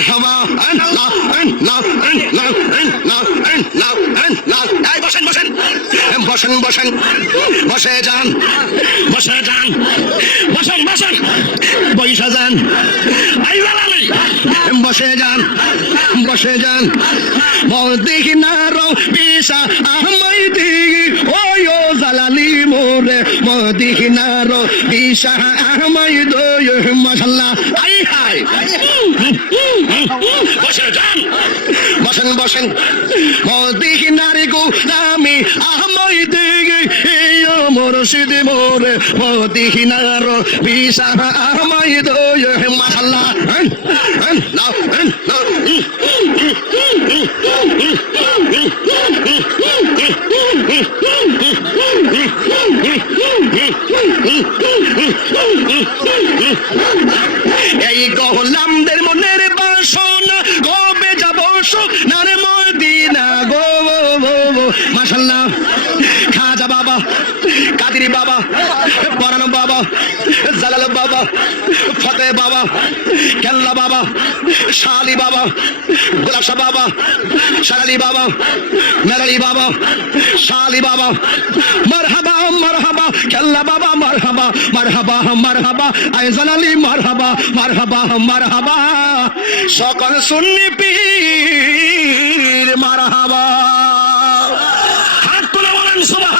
মারহাবা আল্লাহ আল্লাহ আল্লাহ আল্লাহ আল্লাহ আল্লাহ। এই বসেন বসেন বসেন বসেন বসে যান বসে যান বসেন বসেন বৈশা যান এই জালালি বসে যান বসে যান মদিনা রো বিশা আমাই দিগি ওই ও জালালি মোরে মদিনা রো বিশা আমাই দই মাশাআল্লাহ আই হাই বসে যান বসেন বসেন মদিনার গোলামি আমাই দিগি ও মুর্শিদ মোরে মদিনার রো বিশা আমাই দই মাশাআল্লাহ নাও নাও এই গোলামদের মনের বাসনা কবে যাব সোনার মদিনা গো মাশাআল্লাহ। খাজা বাবা কাদির বাবা পরান বাবা জালাল বাবা ফতে বাবা কেল্লা বাবা শালি বাবা গোলাপ শাহ বাবা শালি বাবা মেরালি বাবা শালি বাবা মারহাবা মারহাবা কেল্লা বাবা মারহাবা মারহাবা মারহাবা আয় জালালি মারহাবা মারহাবা মারহাবা সকল সুন্নি পীর মারহাবা। হাত তুলে বলেন সুবহান।